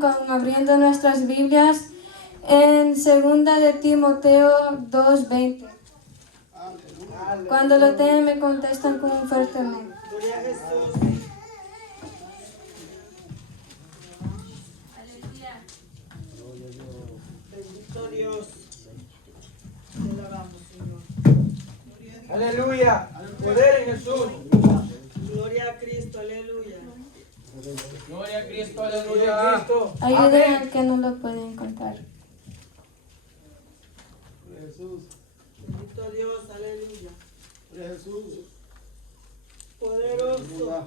con abriendo nuestras Biblias en 2 de Timoteo 2:20. Cuando lo tengan me contestan con un fuerte amén. Gloria a Jesús. Bendito Dios. Te alabamos, Señor. Aleluya. Poder en Jesús. Gloria a Cristo, aleluya. Gloria a Cristo, aleluya. Ayuden al que no lo puede encontrar. Jesús. Bendito Dios, aleluya. Jesús. Poderoso.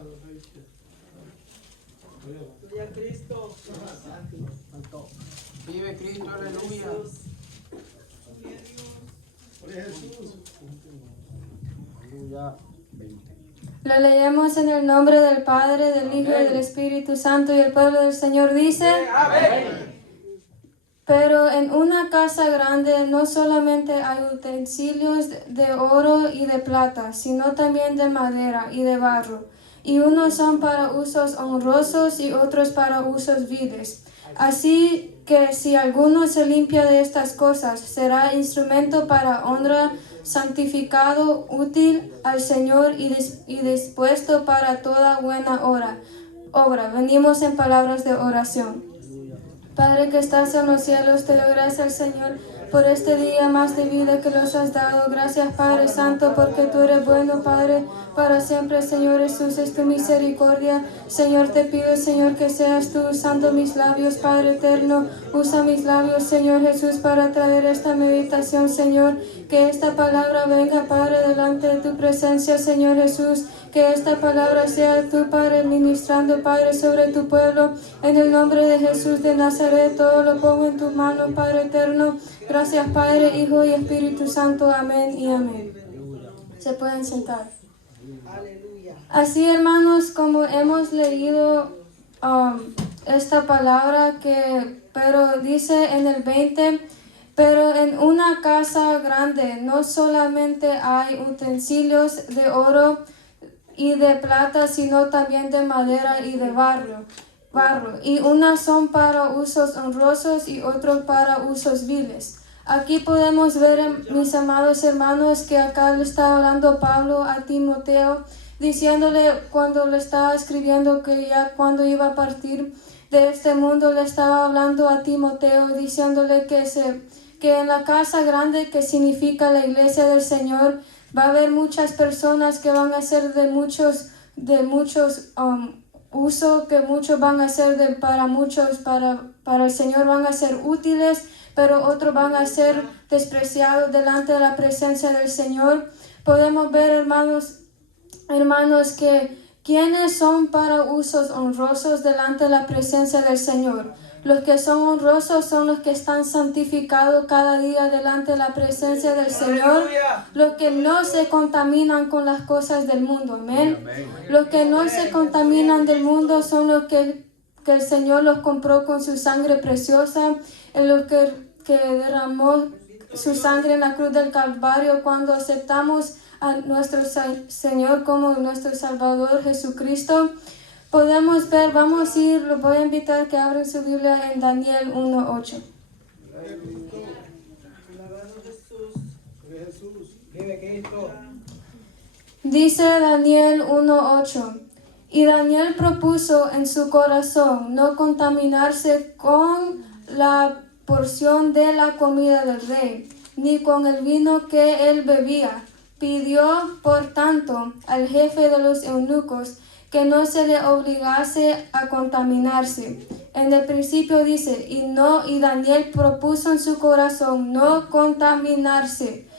Gloria a Cristo. Vive Cristo, aleluya. Jesús. Gloria a Jesús. Aleluya. Lo leemos en el nombre del Padre, del Hijo y del Espíritu Santo, y el pueblo del Señor dice: Amén. Pero en una casa grande no solamente hay utensilios de oro y de plata, sino también de madera y de barro, y unos son para usos honrosos y otros para usos viles. Así que si alguno se limpia de estas cosas, será instrumento para honra, santificado, útil al Señor y dispuesto para toda buena obra. Venimos en palabras de oración. Padre que estás en los cielos, te doy gracias, Señor, por este día más de vida que nos has dado. Gracias, Padre Santo, porque tú eres bueno, Padre, para siempre, Señor Jesús, es tu misericordia. Señor, te pido, Señor, que seas tú usando mis labios, Padre eterno. Usa mis labios, Señor Jesús, para traer esta meditación, Señor. Que esta palabra venga, Padre, delante de tu presencia, Señor Jesús. Que esta palabra sea tú, Padre, ministrando, Padre, sobre tu pueblo. En el nombre de Jesús de Nazaret, todo lo pongo en tus manos, Padre eterno. Gracias, Padre, Hijo y Espíritu Santo. Amén y amén. Se pueden sentar. Aleluya. Así, hermanos, como hemos leído esta palabra, pero dice en el 20, pero en una casa grande no solamente hay utensilios de oro y de plata, sino también de madera y de barro. Y unas son para usos honrosos y otros para usos viles. Aquí podemos ver, mis amados hermanos, que acá le está hablando Pablo a Timoteo, diciéndole cuando le estaba escribiendo que ya cuando iba a partir de este mundo, le estaba hablando a Timoteo, diciéndole que en la casa grande, que significa la iglesia del Señor, va a haber muchas personas que van a ser de muchos uso, que muchos van a ser para muchos, para el Señor van a ser útiles, pero otros van a ser despreciados delante de la presencia del Señor. Podemos ver, hermanos, que quienes son para usos honrosos delante de la presencia del Señor. Los que son honrosos son los que están santificados cada día delante de la presencia del Señor. Los que no se contaminan con las cosas del mundo. Amén. Los que no se contaminan del mundo son los que el Señor los compró con su sangre preciosa. En los que derramó su sangre en la cruz del Calvario cuando aceptamos a nuestro Señor como nuestro Salvador Jesucristo. Podemos ver, vamos a ir, los voy a invitar que abran su Biblia en Daniel 1:8. Dice Daniel 1:8. Y Daniel propuso en su corazón no contaminarse con la porción de la comida del rey, ni con el vino que él bebía. Pidió, por tanto, al jefe de los eunucos que no se le obligase a contaminarse. En el principio dice, y Daniel propuso en su corazón no contaminarse.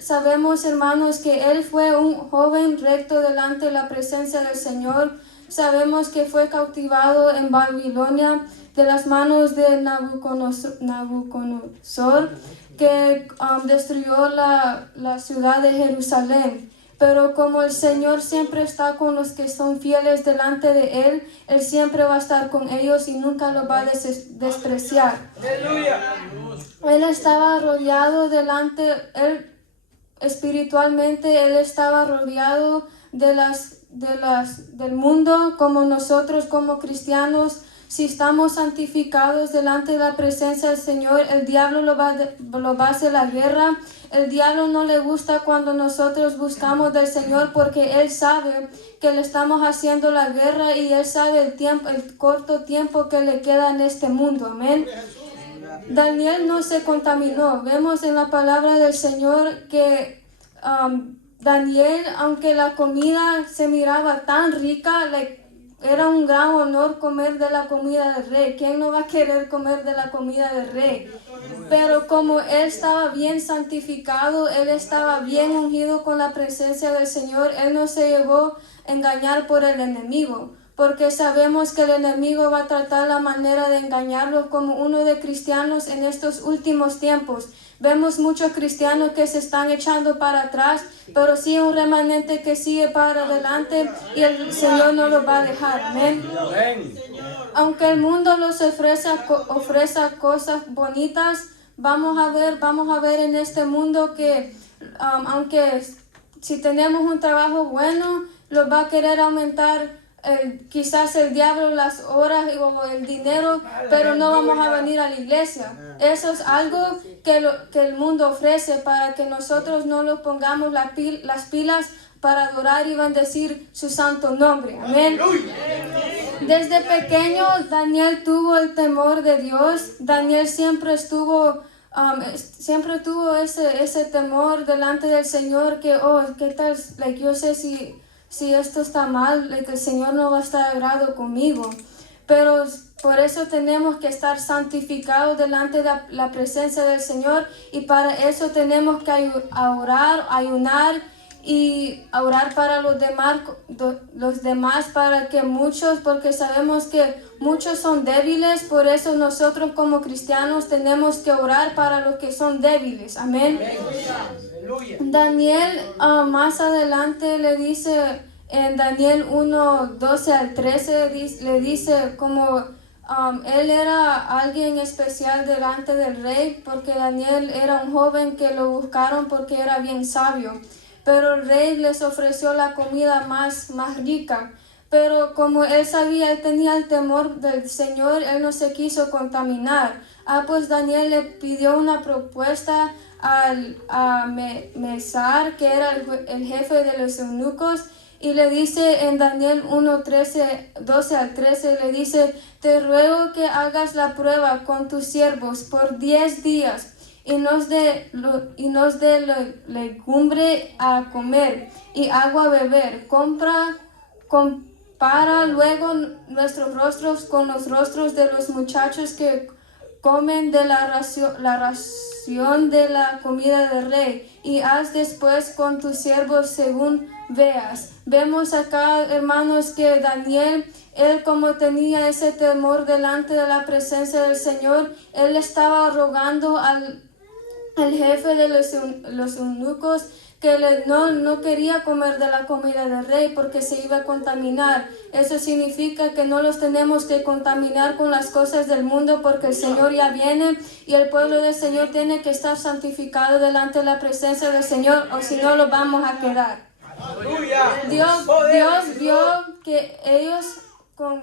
Sabemos, hermanos, que él fue un joven recto delante de la presencia del Señor. Sabemos que fue cautivado en Babilonia de las manos de Nabucodonosor, que destruyó la ciudad de Jerusalén. Pero como el Señor siempre está con los que son fieles delante de Él, Él siempre va a estar con ellos y nunca los va a despreciar. Él estaba rodeado espiritualmente, Él estaba rodeado del mundo, como nosotros como cristianos si estamos santificados delante de la presencia del Señor, el diablo lo va a hacer la guerra. El diablo no le gusta cuando nosotros buscamos del Señor porque Él sabe que le estamos haciendo la guerra y Él sabe el corto tiempo que le queda en este mundo. Amén. Daniel no se contaminó. Vemos en la palabra del Señor que Daniel, aunque la comida se miraba tan rica, era un gran honor comer de la comida del rey. ¿Quién no va a querer comer de la comida del rey? Pero como él estaba bien santificado, él estaba bien ungido con la presencia del Señor, él no se llevó a engañar por el enemigo. Porque sabemos que el enemigo va a tratar la manera de engañarlos como uno de cristianos en estos últimos tiempos. Vemos muchos cristianos que se están echando para atrás, pero sí un remanente que sigue para adelante y el Señor no los va a dejar. Amén. Aunque el mundo nos ofrezca cosas bonitas, vamos a ver en este mundo que aunque si tenemos un trabajo bueno, lo va a querer aumentar quizás el diablo, las horas o el dinero, pero no vamos a venir a la iglesia. Eso es algo que el mundo ofrece para que nosotros no nos pongamos las pilas para adorar y bendecir su santo nombre. Amén. Desde pequeño Daniel tuvo el temor de Dios. Daniel siempre tuvo ese temor delante del Señor que, ¿qué tal? Yo sé si esto está mal, el Señor no va a estar de agrado conmigo. Pero por eso tenemos que estar santificados delante de la presencia del Señor y para eso tenemos que orar, ayunar y orar para los demás para que porque sabemos que muchos son débiles, por eso nosotros como cristianos tenemos que orar para los que son débiles. Amén. Daniel más adelante le dice en Daniel 1, 12 al 13, le dice como él era alguien especial delante del rey, porque Daniel era un joven que lo buscaron porque era bien sabio. Pero el rey les ofreció la comida más rica. Pero como él sabía, él tenía el temor del Señor, él no se quiso contaminar. Pues Daniel le pidió una propuesta a Mesar, que era el jefe de los eunucos, y le dice en Daniel 1, 12 al 13, le dice: te ruego que hagas la prueba con tus siervos por 10 días y nos dé legumbre a comer y agua a beber. Compara luego nuestros rostros con los rostros de los muchachos que comen de la ración de la comida del rey, y haz después con tus siervos según veas. Vemos acá, hermanos, que Daniel, él como tenía ese temor delante de la presencia del Señor, él estaba rogando al jefe de los eunucos que no quería comer de la comida del rey porque se iba a contaminar. Eso significa que no los tenemos que contaminar con las cosas del mundo, porque el Señor ya viene y el pueblo del Señor tiene que estar santificado delante de la presencia del Señor, o si no lo vamos a quedar. Dios vio que ellos con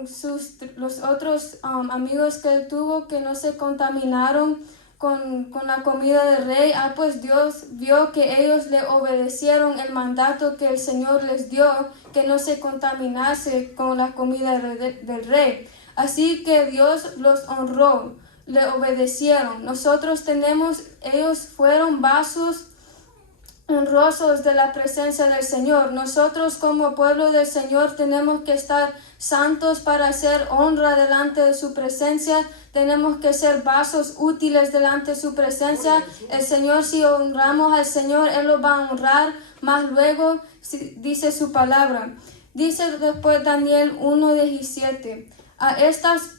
los otros amigos que él tuvo, que no se contaminaron con la comida del rey. Pues Dios vio que ellos le obedecieron el mandato que el Señor les dio, que no se contaminase con la comida del rey. Así que Dios los honró, le obedecieron. Ellos fueron vasos honrosos de la presencia del Señor. Nosotros como pueblo del Señor tenemos que estar santos para hacer honra delante de su presencia. Tenemos que ser vasos útiles delante de su presencia. El Señor, si honramos al Señor, Él los va a honrar más luego, dice su palabra. Dice después Daniel 1:17: a estos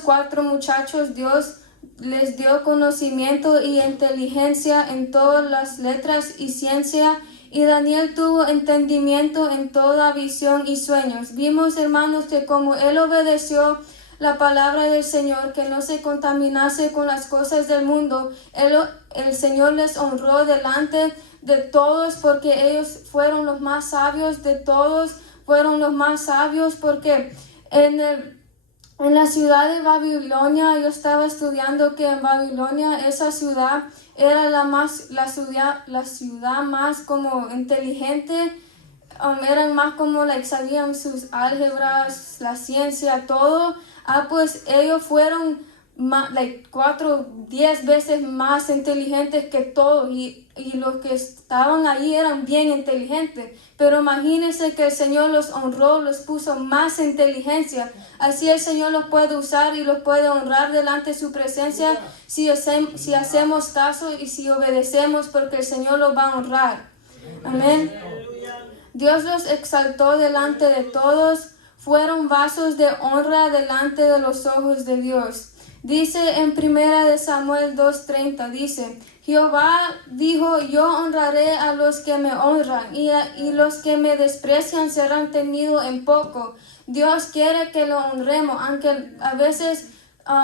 cuatro muchachos Dios les dio conocimiento y inteligencia en todas las letras y ciencia, y Daniel tuvo entendimiento en toda visión y sueños. Vimos, hermanos, que como él obedeció la palabra del Señor, que no se contaminase con las cosas del mundo, el Señor les honró delante de todos, porque ellos fueron los más sabios de todos, fueron los más sabios porque en la ciudad de Babilonia, yo estaba estudiando que en Babilonia esa ciudad era la ciudad más como inteligente. Eran más como sabían sus álgebras, la ciencia, todo. Pues ellos fueron 10 veces más inteligentes que todos y los que estaban ahí eran bien inteligentes. Pero imagínense que el Señor los honró, los puso más inteligencia. Así el Señor los puede usar y los puede honrar delante de su presencia si hacemos caso y si obedecemos, porque el Señor los va a honrar. Amén. Dios los exaltó delante de todos, fueron vasos de honra delante de los ojos de Dios. Dice en 1 Samuel 2:30, dice, Jehová dijo, yo honraré a los que me honran y los que me desprecian serán tenidos en poco. Dios quiere que lo honremos, aunque a veces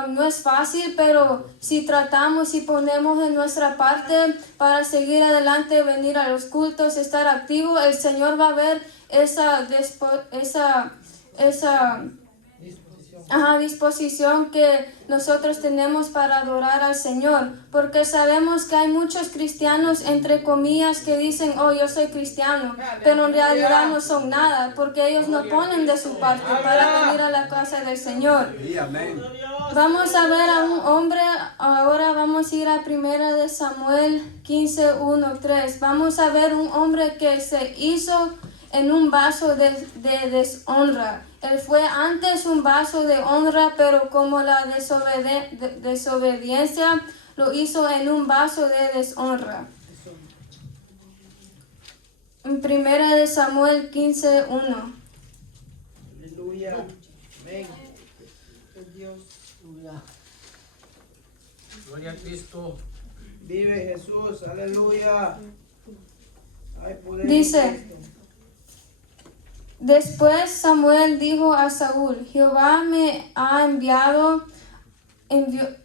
no es fácil, pero si tratamos y ponemos de nuestra parte para seguir adelante, venir a los cultos, estar activos, el Señor va a ver esa disposición que nosotros tenemos para adorar al Señor, porque sabemos que hay muchos cristianos entre comillas que dicen, yo soy cristiano, pero en realidad no son nada, porque ellos no ponen de su parte para venir a la casa del Señor. Vamos a ver a un hombre, ahora vamos a ir a 1 Samuel 15:1-3. Vamos a ver un hombre que se hizo en un vaso de deshonra. Él fue antes un vaso de honra, pero como la desobediencia lo hizo en un vaso de deshonra. En 1 Samuel 15:1. Aleluya. Amén. Dios. Gloria a Cristo. Vive Jesús. Aleluya. Hay poder Dice, en Cristo. Después Samuel dijo a Saúl, Jehová me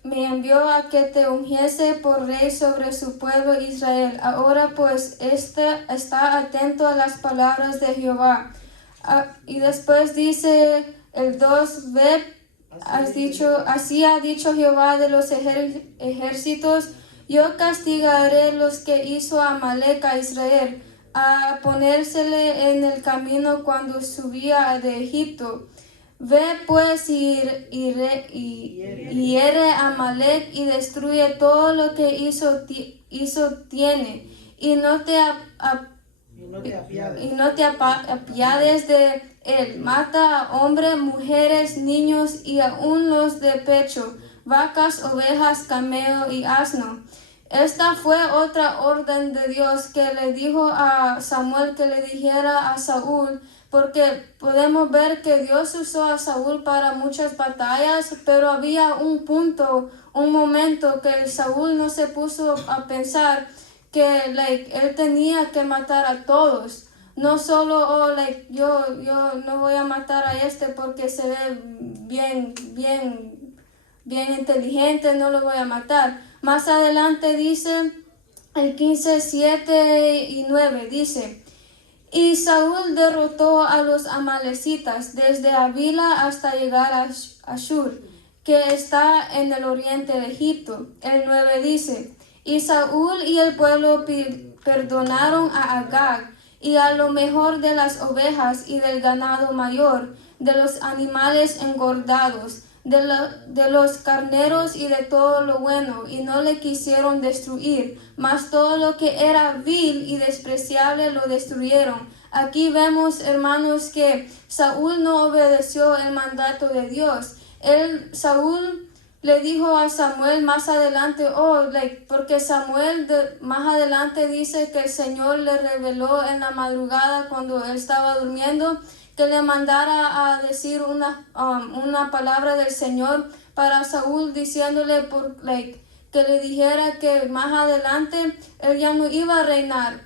envió a que te ungiese por rey sobre su pueblo Israel. Ahora pues está atento a las palabras de Jehová. Y después dice el 2, así ha dicho Jehová de los ejércitos, yo castigaré los que hizo Amalec a Israel, a ponérsele en el camino cuando subía de Egipto. Ve pues y hiere a Amalec y destruye todo lo que hizo tiene, y no te apiades de él. Mata a hombres, mujeres, niños y aun los de pecho, vacas, ovejas, cameo y asno. Esta fue otra orden de Dios que le dijo a Samuel que le dijera a Saúl, porque podemos ver que Dios usó a Saúl para muchas batallas, pero había un momento que Saúl no se puso a pensar que él tenía que matar a todos. No solo, yo no voy a matar a este porque se ve bien inteligente, no lo voy a matar. Más adelante dice, el 15:7-9, dice, y Saúl derrotó a los amalecitas desde Avila hasta llegar a Ashur, que está en el oriente de Egipto. El 9 dice, y Saúl y el pueblo perdonaron a Agag y a lo mejor de las ovejas y del ganado mayor, de los animales engordados, de los carneros y de todo lo bueno, y no le quisieron destruir, mas todo lo que era vil y despreciable lo destruyeron. Aquí vemos, hermanos, que Saúl no obedeció el mandato de Dios. Saúl le dijo a Samuel más adelante, porque Samuel más adelante dice que el Señor le reveló en la madrugada cuando él estaba durmiendo, que le mandara a decir una palabra del Señor para Saúl, diciéndole que le dijera que más adelante él ya no iba a reinar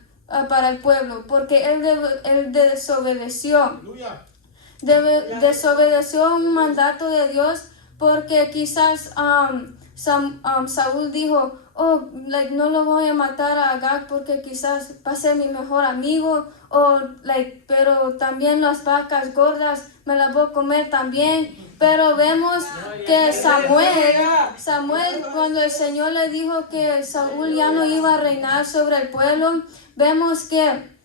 para el pueblo, porque él desobedeció. Desobedeció un mandato de Dios, porque quizás Saúl dijo, oh, like, no lo voy a matar a Agag porque quizás va a ser mi mejor amigo, o, like, pero también las vacas gordas me las voy a comer también. Pero vemos que Samuel, cuando el Señor le dijo que Saúl ya no iba a reinar sobre el pueblo, vemos que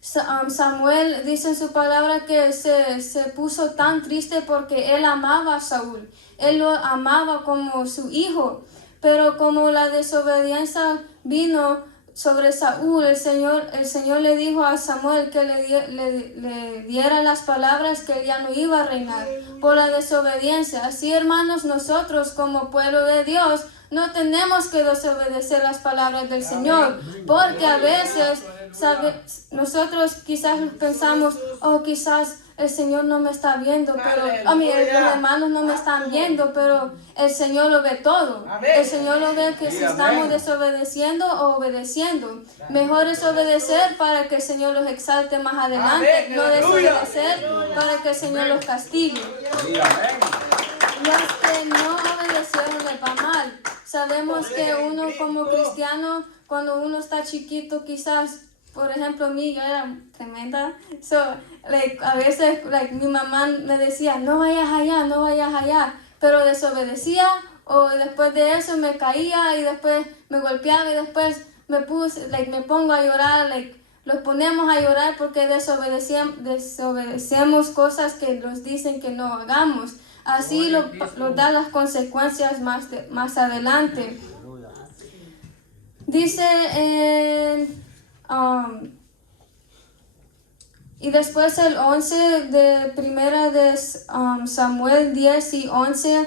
Samuel dice en su palabra que se puso tan triste porque él amaba a Saúl. Él lo amaba como su hijo. Pero como la desobediencia vino sobre Saúl, el Señor le dijo a Samuel que le diera las palabras que él ya no iba a reinar por la desobediencia. Así, hermanos, nosotros como pueblo de Dios no tenemos que desobedecer las palabras del Señor, porque a veces nosotros quizás pensamos, oh, quizás el Señor no me está viendo, pero los hermanos no me están viendo, pero el Señor lo ve todo. El Señor lo ve que si estamos desobedeciendo o obedeciendo. Mejor es obedecer para que el Señor los exalte más adelante, no desobedecer para que el Señor los castigue. Los que no obedecieron les va mal. Sabemos que uno como cristiano, cuando uno está chiquito, quizás, por ejemplo, yo era tremenda. A veces, mi mamá me decía, no vayas allá, pero desobedecía, o después de eso me caía y después me golpeaba y después me pongo a llorar, los ponemos a llorar porque desobedecemos cosas que nos dicen que no hagamos. Así lo da las consecuencias más adelante. Dice y después el 11 de primera de Samuel 10 y 11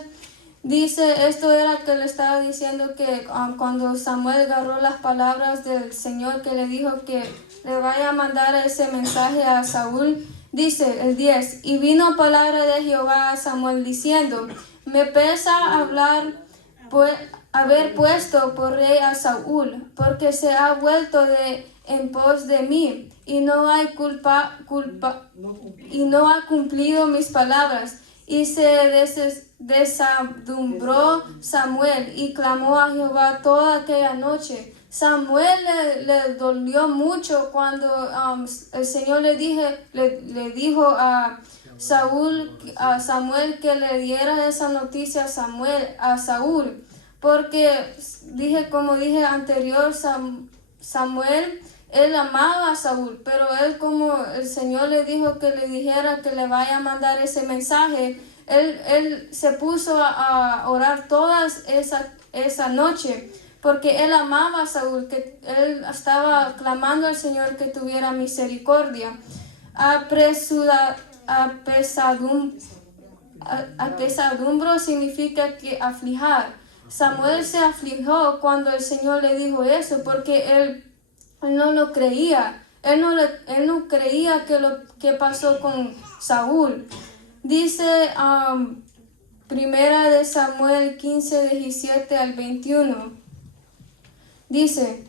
dice, esto era que le estaba diciendo que cuando Samuel agarró las palabras del Señor que le dijo que le vaya a mandar ese mensaje a Saúl. Dice el 10, y vino palabra de Jehová a Samuel diciendo, me pesa haber puesto por rey a Saúl, porque se ha vuelto en pos de mí, y no ha cumplido mis palabras. Y se desadumbró Samuel y clamó a Jehová toda aquella noche. Samuel le dolió mucho cuando el Señor le dijo a Samuel que le diera esa noticia a Saúl, porque como dije anterior, Samuel, él amaba a Saúl, pero él, como el Señor le dijo que le dijera que le vaya a mandar ese mensaje, él se puso a orar toda esa noche, porque él amaba a Saúl, que él estaba clamando al Señor que tuviera misericordia. Apesadumbro significa que aflijar. Samuel se afligió cuando el Señor le dijo eso, porque él no lo creía. Él no creía que pasó con Saúl. Dice primera de Samuel 15, 17 al 21. Dice,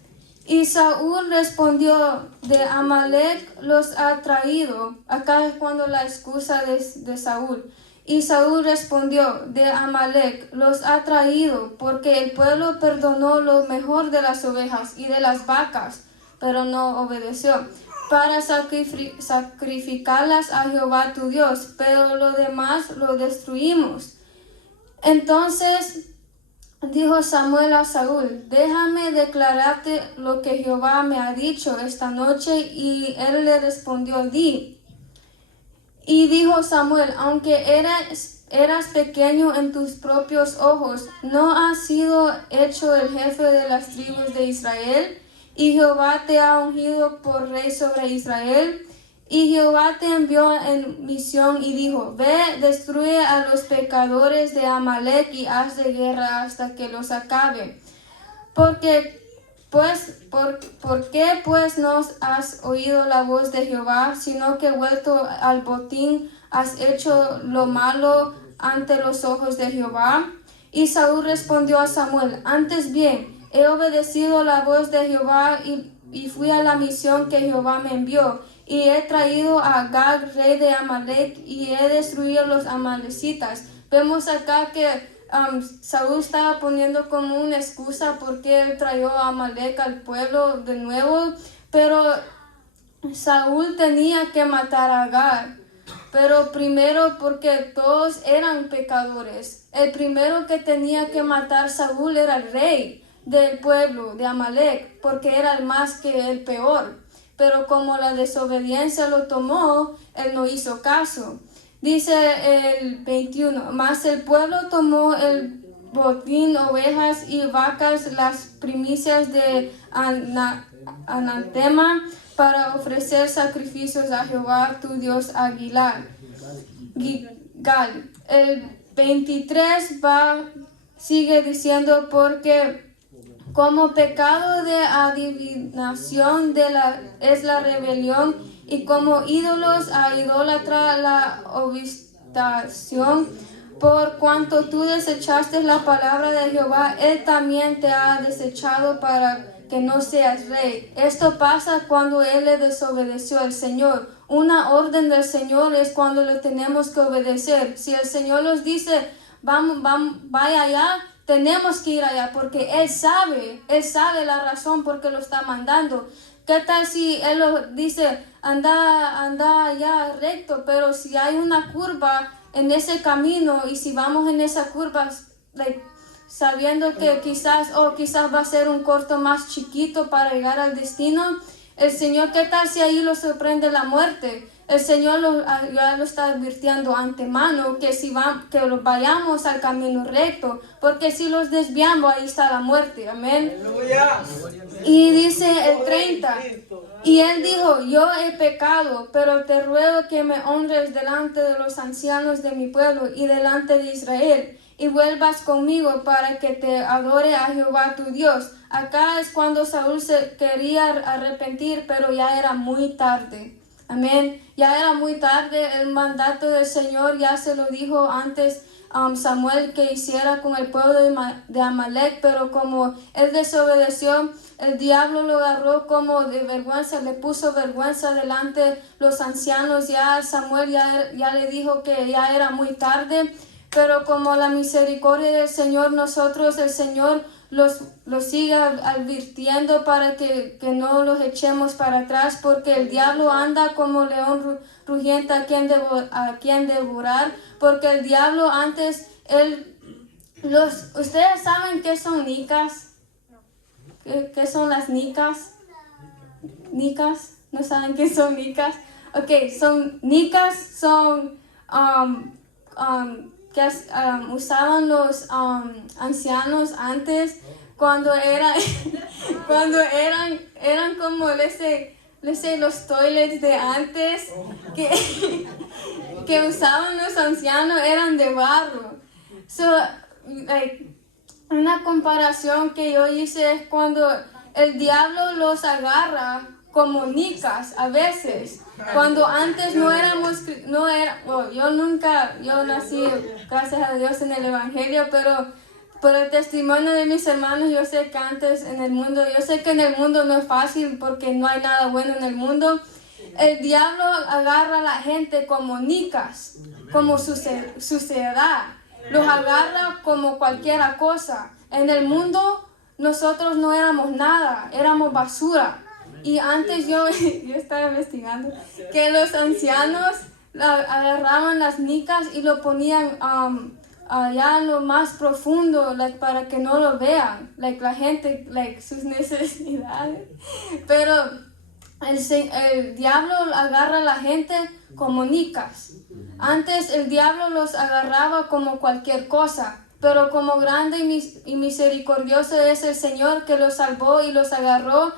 y Saúl respondió, de Amalec los ha traído. Acá es cuando la excusa de Saúl. Y Saúl respondió, de Amalec los ha traído, porque el pueblo perdonó lo mejor de las ovejas y de las vacas, pero no obedeció, para sacrificarlas a Jehová tu Dios, pero lo demás lo destruimos. Entonces dijo Samuel a Saúl, déjame declararte lo que Jehová me ha dicho esta noche. Y él le respondió, di. Y dijo Samuel, aunque eras pequeño en tus propios ojos, ¿no has sido hecho el jefe de las tribus de Israel? Y Jehová te ha ungido por rey sobre Israel. Y Jehová te envió en misión y dijo, ve, destruye a los pecadores de Amalec y haz de guerra hasta que los acabe. ¿Por qué pues no has oído la voz de Jehová, sino que vuelto al botín has hecho lo malo ante los ojos de Jehová? Y Saúl respondió a Samuel, antes bien, he obedecido la voz de Jehová y fui a la misión que Jehová me envió. Y he traído a Agag, rey de Amalec, y he destruido los amalecitas. Vemos acá que Saúl estaba poniendo como una excusa porque él trajo a Amalek al pueblo de nuevo, pero Saúl tenía que matar a Agar. Pero primero porque todos eran pecadores. El primero que tenía que matar Saúl era el rey del pueblo de Amalek, porque era el más que el peor. Pero como la desobediencia lo tomó, él no hizo caso. Dice el 21, mas el pueblo tomó el botín, ovejas y vacas, las primicias de anatema, para ofrecer sacrificios a Jehová tu Dios a Gilgal. El 23 sigue diciendo, porque como pecado de adivinación es la rebelión, y como ídolos a idólatra la obstinación, por cuanto tú desechaste la palabra de Jehová, él también te ha desechado para que no seas rey. Esto pasa cuando él le desobedeció al Señor. Una orden del Señor es cuando le tenemos que obedecer. Si el Señor nos dice, vaya allá, tenemos que ir allá, porque Él sabe la razón por qué lo está mandando. ¿Qué tal si Él lo dice, anda allá recto, pero si hay una curva en ese camino, y si vamos en esa curva, sabiendo que quizás va a ser un corto más chiquito para llegar al destino, el Señor, ¿qué tal si ahí lo sorprende la muerte? El Señor ya lo está advirtiendo antemano que que vayamos al camino recto, porque si los desviamos, ahí está la muerte. Amén. Aleluya. Y dice el 30, y él dijo, yo he pecado, pero te ruego que me honres delante de los ancianos de mi pueblo y delante de Israel, y vuelvas conmigo para que te adore a Jehová tu Dios. Acá es cuando Saúl se quería arrepentir, pero ya era muy tarde. Amén. Ya era muy tarde. El mandato del Señor ya se lo dijo antes Samuel que hiciera con el pueblo de Amalek, pero como él desobedeció, el diablo lo agarró como de vergüenza, le puso vergüenza delante de los ancianos. Ya Samuel ya le dijo que ya era muy tarde, pero como la misericordia del Señor, el Señor los sigue advirtiendo para que no los echemos para atrás, porque el diablo anda como león rugiente a quien devorar, porque el diablo antes, ¿ustedes saben qué son nicas? ¿Qué son las nicas? ¿Nicas? ¿No saben qué son nicas? Ok, son que usaban los ancianos antes cuando eran como los toilets de antes que usaban los ancianos, eran de barro. Una comparación que yo hice es cuando el diablo los agarra como nicas a veces. Cuando antes yo nací, gracias a Dios, en el Evangelio, pero por el testimonio de mis hermanos, yo sé que antes en el mundo, yo sé que en el mundo no es fácil porque no hay nada bueno en el mundo. El diablo agarra a la gente como nicas, como suciedad. Los agarra como cualquier cosa. En el mundo nosotros no éramos nada, éramos basura. Y antes yo estaba investigando que los ancianos agarraban las nicas y lo ponían allá en lo más profundo, para que no lo vean, la gente, sus necesidades. Pero el diablo agarra a la gente como nicas. Antes el diablo los agarraba como cualquier cosa, pero como grande y misericordioso es el Señor que los salvó y los agarró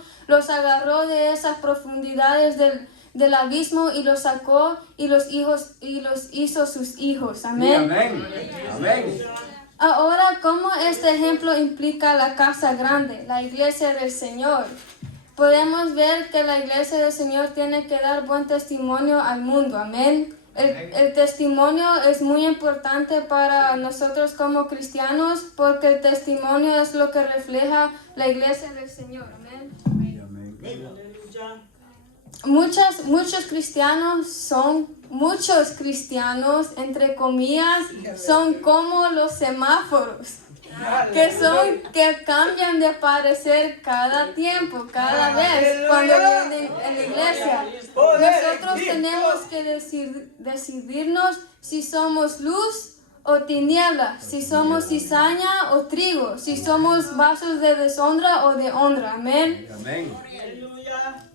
de esas profundidades del abismo y los sacó y los hizo sus hijos. Amén. Amén. Amén. Ahora, ¿cómo este ejemplo implica la casa grande, la iglesia del Señor? Podemos ver que la iglesia del Señor tiene que dar buen testimonio al mundo. Amén. El testimonio es muy importante para nosotros como cristianos, porque el testimonio es lo que refleja la iglesia del Señor. Amén. muchos cristianos, entre comillas, son como los semáforos. Que cambian de parecer cada tiempo, cada vez cuando vienen en la iglesia. Nosotros tenemos que decidirnos si somos luz o tiniebla, si somos cizaña o trigo, si somos vasos de deshonra o de honra. Amén. Amén.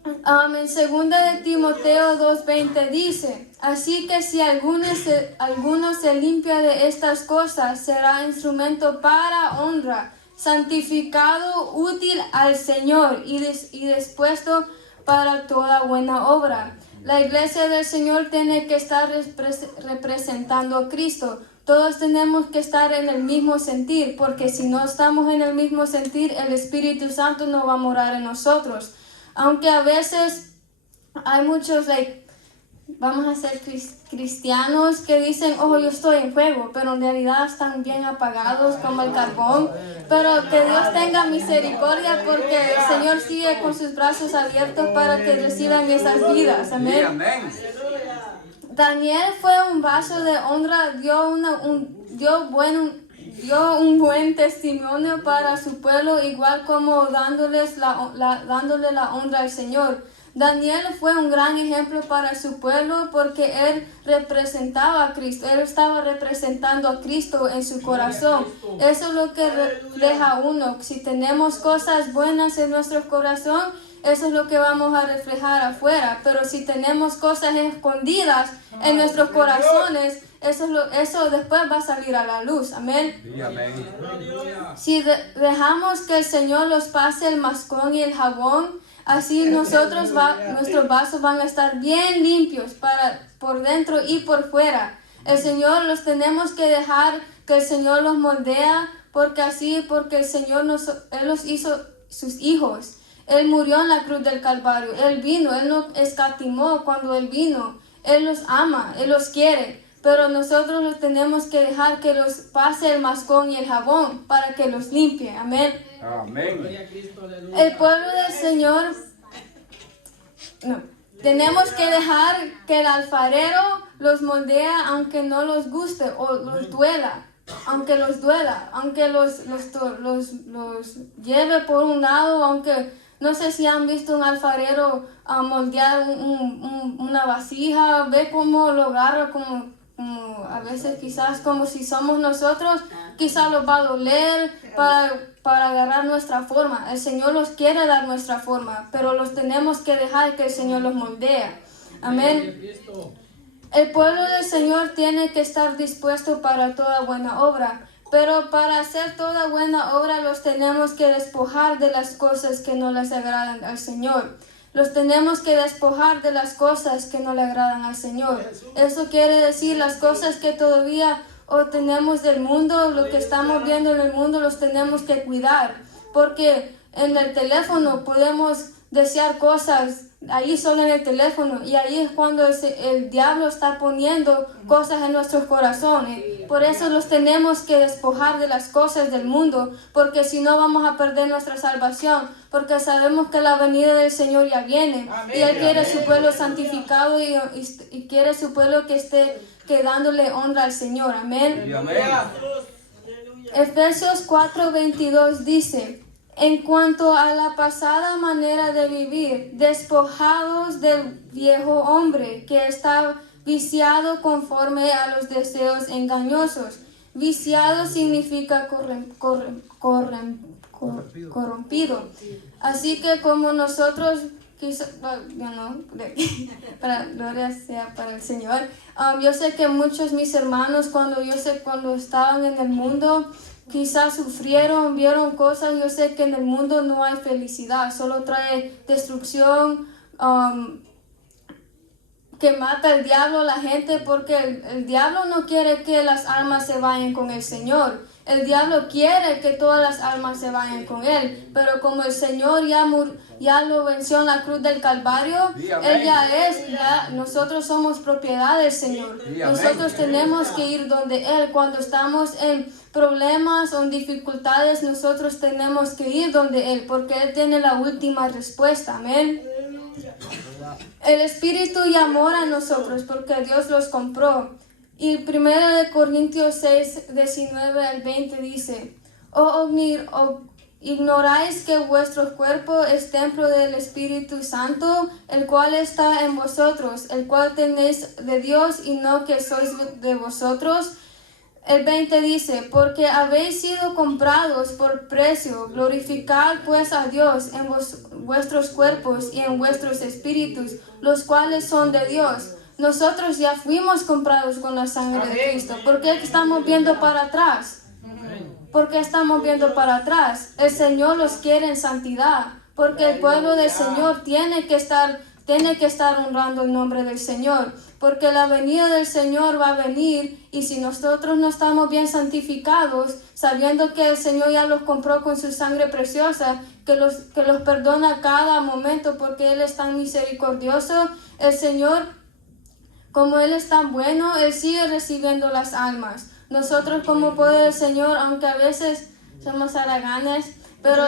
En 2 de Timoteo 2:20 dice, así que si alguno se limpia de estas cosas, será instrumento para honra, santificado, útil al Señor y dispuesto para toda buena obra. La iglesia del Señor tiene que estar representando a Cristo. Todos tenemos que estar en el mismo sentir, porque si no estamos en el mismo sentir, el Espíritu Santo no va a morar en nosotros. Aunque a veces hay muchos, vamos a ser cristianos que dicen, oh, yo estoy en fuego, pero en realidad están bien apagados como el carbón. Pero que Dios tenga misericordia porque el Señor sigue con sus brazos abiertos para que reciban esas vidas. Amén. Daniel fue un vaso de honra, dio un buen testimonio para su pueblo, igual como dándole la honra al Señor. Daniel fue un gran ejemplo para su pueblo porque él representaba a Cristo, él estaba representando a Cristo en su corazón. Eso es lo que refleja uno. Si tenemos cosas buenas en nuestro corazón, eso es lo que vamos a reflejar afuera. Pero si tenemos cosas escondidas en nuestros corazones, eso después va a salir a la luz. Amén. Sí, amén. Si dejamos que el Señor los pase el mascón y el jabón, así nuestros vasos van a estar bien limpios por dentro y por fuera. El Señor los tenemos que dejar que el Señor los moldea, porque el Señor Él los hizo sus hijos. Él murió en la cruz del Calvario. Él vino, Él no escatimó cuando Él vino. Él los ama, Él los quiere. Pero nosotros los tenemos que dejar que los pase el mascón y el jabón para que los limpie. Amén. Amén. El pueblo del Señor, tenemos que dejar que el alfarero los moldea aunque no los guste o los duela. Aunque los lleve por un lado, aunque no sé si han visto un alfarero moldear una vasija, ve cómo lo agarra como a veces quizás como si somos nosotros, quizás los va a doler para agarrar nuestra forma. El Señor los quiere dar nuestra forma, pero los tenemos que dejar que el Señor los moldea. Amén. El pueblo del Señor tiene que estar dispuesto para toda buena obra, pero para hacer toda buena obra los tenemos que despojar de las cosas que no les agradan al Señor. Los tenemos que despojar de las cosas que no le agradan al Señor. Eso quiere decir las cosas que todavía obtenemos del mundo, lo que estamos viendo en el mundo, los tenemos que cuidar. Porque en el teléfono podemos desear cosas, ahí solo en el teléfono, y ahí es cuando el diablo está poniendo cosas en nuestros corazones. Por eso los tenemos que despojar de las cosas del mundo, porque si no vamos a perder nuestra salvación, porque sabemos que la venida del Señor ya viene. Amén. Y Él quiere su pueblo santificado y quiere su pueblo que esté dándole honra al Señor. Amén. Amén. Efesios 4:22 dice: en cuanto a la pasada manera de vivir, despojados del viejo hombre que está viciado conforme a los deseos engañosos. Viciado significa corrompido. Así que como nosotros, para gloria sea para el Señor. Yo sé que muchos mis hermanos cuando estaban en el mundo, quizás sufrieron, vieron cosas. Yo sé que en el mundo no hay felicidad, solo trae destrucción, que mata el diablo a la gente, porque el diablo no quiere que las almas se vayan con el Señor. El diablo quiere que todas las almas se vayan con Él, pero como el Señor ya lo venció en la cruz del Calvario, Él nosotros somos propiedad del Señor. Nosotros tenemos que ir donde Él. Cuando estamos en problemas o en dificultades, nosotros tenemos que ir donde Él, porque Él tiene la última respuesta. Amén. El Espíritu y amor a nosotros porque Dios los compró. Y 1 Corintios 6, 19 al 20 dice, ¿ignoráis que vuestro cuerpo es templo del Espíritu Santo, el cual está en vosotros, el cual tenéis de Dios y no que sois de vosotros? El 20 dice, porque habéis sido comprados por precio, glorificad pues a Dios en vuestros cuerpos y en vuestros espíritus, los cuales son de Dios. Nosotros ya fuimos comprados con la sangre de Cristo. ¿Por qué estamos viendo para atrás? ¿Por qué estamos viendo para atrás? El Señor los quiere en santidad, porque el pueblo del Señor tiene que estar honrando el nombre del Señor, porque la venida del Señor va a venir, y si nosotros no estamos bien santificados, sabiendo que el Señor ya los compró con su sangre preciosa, que los perdona cada momento porque Él es tan misericordioso, el Señor, como Él es tan bueno, Él sigue recibiendo las almas. Nosotros como pueblo del Señor, aunque a veces somos haraganes, pero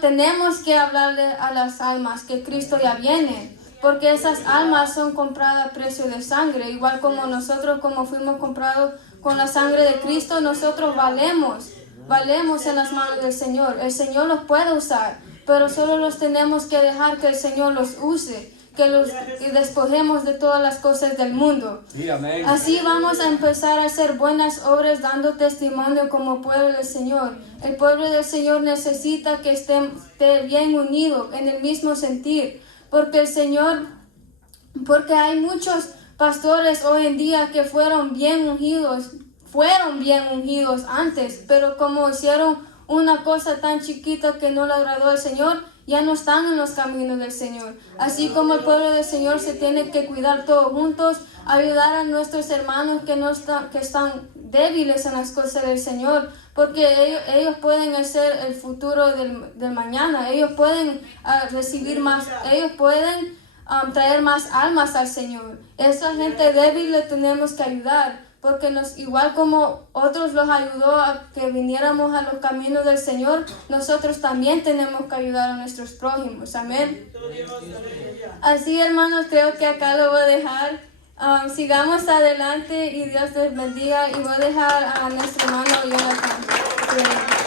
tenemos que hablarle a las almas que Cristo ya viene, porque esas almas son compradas a precio de sangre, igual como nosotros, como fuimos comprados con la sangre de Cristo, nosotros valemos en las manos del Señor. El Señor los puede usar, pero solo los tenemos que dejar que el Señor los use, y despojemos de todas las cosas del mundo. Sí, amén. Así vamos a empezar a hacer buenas obras dando testimonio como pueblo del Señor. El pueblo del Señor necesita que esté bien unido en el mismo sentir, porque hay muchos pastores hoy en día que fueron bien ungidos antes, pero como hicieron una cosa tan chiquita que no le agradó al Señor, ya no están en los caminos del Señor. Así como el pueblo del Señor se tiene que cuidar todos juntos, ayudar a nuestros hermanos que están débiles en las cosas del Señor, porque ellos pueden ser el futuro del mañana. Ellos pueden recibir más, ellos pueden traer más almas al Señor. Esa gente débil le tenemos que ayudar, porque igual como otros los ayudó a que viniéramos a los caminos del Señor, nosotros también tenemos que ayudar a nuestros prójimos. Amén. Así, hermanos, creo que acá lo voy a dejar. Sigamos adelante y Dios les bendiga, y voy a dejar a nuestro hermano Jonathan.